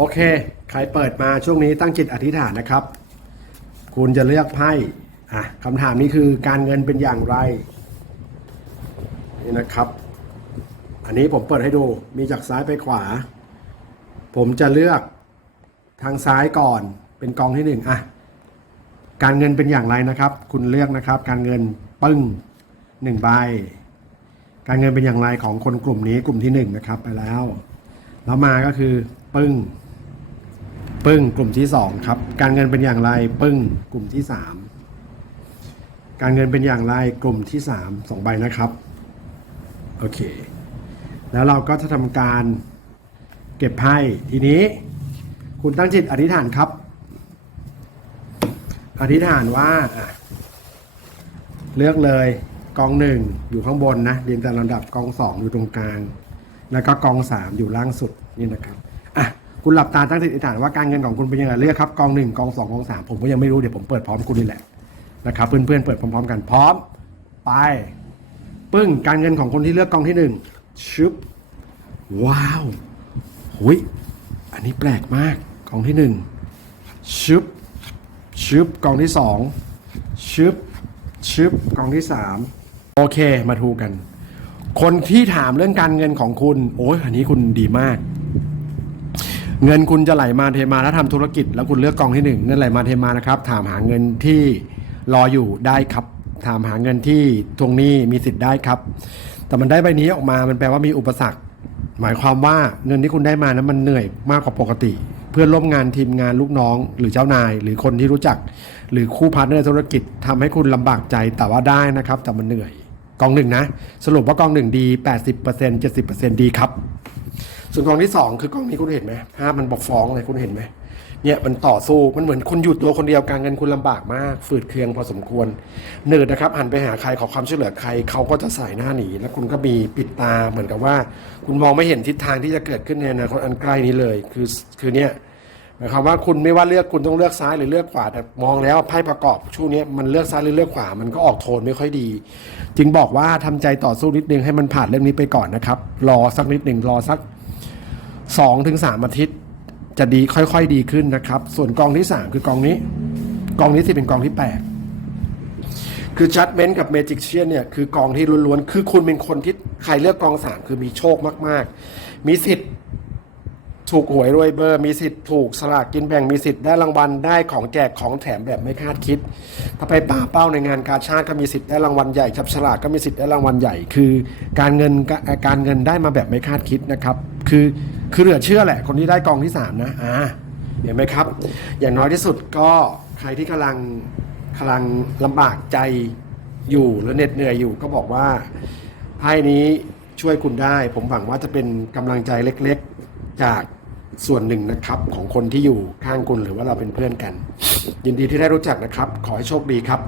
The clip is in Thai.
โอเค ใครเปิดมาช่วงนี้ตั้งจิตอธิษฐานนะครับ คุณจะเลือกไพ่อะคำถามนี้คือการเงินเป็นอย่างไร นี่นะครับ อันนี้ผมเปิดให้ดู มีจากซ้ายไปขวา ผมจะเลือกทางซ้ายก่อนเป็นกองที่หนึ่งอะ การเงินเป็นอย่างไรนะครับ คุณเลือกนะครับ การเงินปึ้งหนึ่งใบ การเงินเป็นอย่างไรของคนกลุ่มนี้กลุ่มที่หนึ่งนะครับ ไปแล้ว แล้วมาก็คือปึ้ง ปึ้งกลุ่มที่สองครับ การเงินเป็นอย่างไรปึ้งกลุ่มที่สามการเงินเป็นอย่างไรกลุ่มที่สามสองใบนะครับโอเค แล้วเราก็จะทำการเก็บไพ่ทีนี้ คุณตั้งจิตอธิษฐานครับ อธิษฐานว่าเลือกเลยกองหนึ่งอยู่ข้างบนนะเรียงตามลำดับกองสองอยู่ตรงกลาง แล้วก็กองสามอยู่ล่างสุดนี่นะครับ คุณหลับตาตั้งจิตอธิฐานว่าการเงินของคุณเป็นยังไงเลือกครับกองหนึ่งกองสองกองสามผมก็ยังไม่รู้เดี๋ยวผมเปิดพร้อมคุณนี่แหละนะครับเพื่อนๆเปิดพร้อมๆกันพร้อม ไป ปึ้งการเงินของคนที่เลือกกองที่หนึ่งชึบว้าวหุยอันนี้แปลกมากกองที่หนึ่งชึบชึบกองที่สองชึบชึบกองที่สามโอเคมาทูกัน คนที่ถามเรื่องการเงินของคุณ โอ้ยอันนี้คุณดีมาก เงินคุณจะไหลมาเทมาถ้าทำธุรกิจ แล้วคุณเลือกกองที่หนึ่งเงินไหลมาเทมานะครับถามหาเงินที่รออยู่ได้ครับ ถามหาเงินที่ทวงหนี้มีสิทธิ์ได้ครับ แต่มันได้ใบนี้ออกมามันแปลว่ามีอุปสรรค หมายความว่าเงินที่คุณได้มานั้นมันเหนื่อยมากกว่าปกติ เพื่อนร่วมงานทีมงานลูกน้อง หรือเจ้านาย หรือคนที่รู้จัก หรือคู่พาร์ทเนอร์ธุรกิจทำให้คุณลำบากใจแต่ว่าได้นะครับ แต่มันเหนื่อยกองหนึ่งนะ สรุปว่ากองหนึ่งดี 80% 70%ดีครับ ส่วนกองที่สองคือกองนี้คุณเห็นไหมภาพมันบอกฟ้องเลยคุณเห็นไหมเนี่ยมันต่อสู้มันเหมือนคุณอยู่ตัวคนเดียวการเงินคุณลำบากมากฝืดเคืองพอสมควรเนิร์ดนะครับหันไปหาใครขอความช่วยเหลือใครเขาก็จะสายหน้าหนีแล้วคุณก็มีปิดตาเหมือนกับว่า คุณมองไม่เห็นทิศทางที่จะเกิดขึ้นในอนาคตอันใกล้นี้เลย คือคือเนี่ยหมายความว่าคุณไม่ว่าเลือกคุณต้องเลือกซ้ายหรือเลือกขวาแต่มองแล้วไพ่ประกอบช่วงนี้มันเลือกซ้ายหรือเลือกขวามันก็ออกโทนไม่ค่อยดี จึงบอกว่าทำใจต่อสู้นิดนึงให้มันผ่านเรื่องนี้ไปก่อนนะครับ รอสักนิดหนึ่งรอสัก สองถึงสามอาทิตย์ จะดีค่อยๆดีขึ้นนะครับ ส่วนกองที่สามคือกองนี้ กองนี้ที่เป็นกองที่แปดคือ judgment กับ magician เนี่ยคือกองที่ล้วนๆ คือคุณเป็นคนที่ใครเลือกกองสามคือมีโชคมากๆ มีสิทธิ์ถูกหวยรวยเบอร์มีสิทธิ์ถูกสลากกินแบ่งมีสิทธิ์ได้รางวัลได้ของแจกของแถมแบบไม่คาดคิด ถ้าไปป่าเป้าในงานกาชาติก็มีสิทธิ์ได้รางวัลใหญ่จับฉลากก็มีสิทธิ์ได้รางวัลใหญ่ คือ การเงินการเงินได้มาแบบไม่คาดคิดนะครับ คือ คือเหลือเชื่อแหละ คนที่ได้กองที่สามนะอ่าเห็นไหมครับ อย่างน้อยที่สุดก็ใครที่กำลังกำลังลำบากใจอยู่หรือเหน็ดเหนื่อยอยู่ก็บอกว่าไพ่นี้ช่วยคุณได้ ผมหวังว่าจะเป็นกำลังใจเล็กๆจากส่วนหนึ่งนะครับของคนที่อยู่ข้างคุณหรือว่าเราเป็นเพื่อนกัน ยินดีที่ได้รู้จักนะครับ ขอให้โชคดีครับ